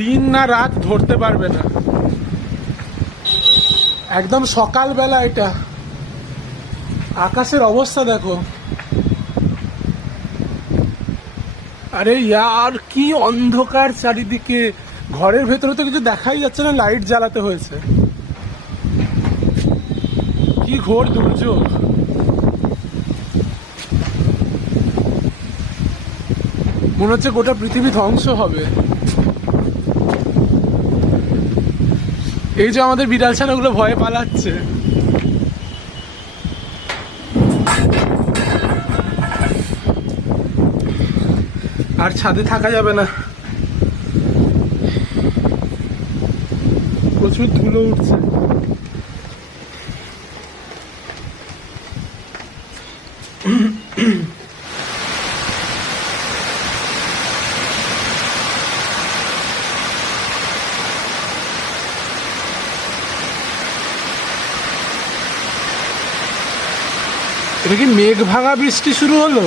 দিন না রাত ধরতে পারবে না, একদম সকালবেলা। এটা আকাশের অবস্থা দেখো, আরে ইয়ার কি অন্ধকার চারিদিকে, ঘরের ভেতরে তো কিছু দেখাই যাচ্ছে না, লাইট জ্বালাতে হয়েছে। কি ঘোর দুর্যোগ। মনে হচ্ছে গোটা পৃথিবী ধ্বংস হবে। এই যে আমাদের বিড়াল ছানাগুলো ভয়ে পালাচ্ছে। আর ছাদে থাকা যাবে না, প্রচুর ধুলো উঠছে। এটা কি মেঘ ভাঙা বৃষ্টি শুরু হলো?